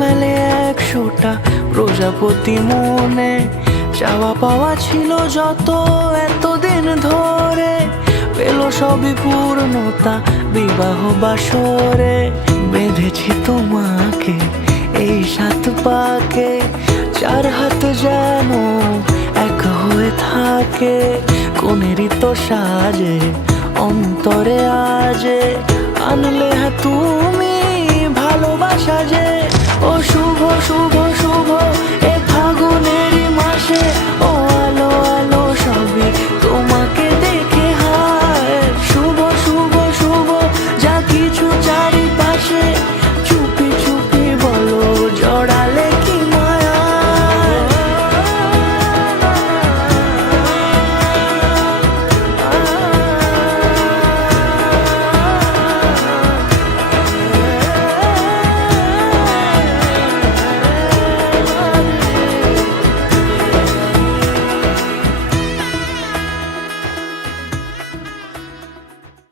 মেলে 100টা প্রজাপতি মনে, চাওয়া পাওয়া ছিল যত এতদিন ধরে, পেল সবই পূর্ণতা বিবাহ বাসরে। বেঁধেছি তোমাকে এই 7 পাকে, 4 হাত যেন এক হয়ে থাকে, কোনেরই তো সাজে অন্তরে আজে আনলে তুমি ভালোবাসা যে। ও শুভ শুভ শুভ এ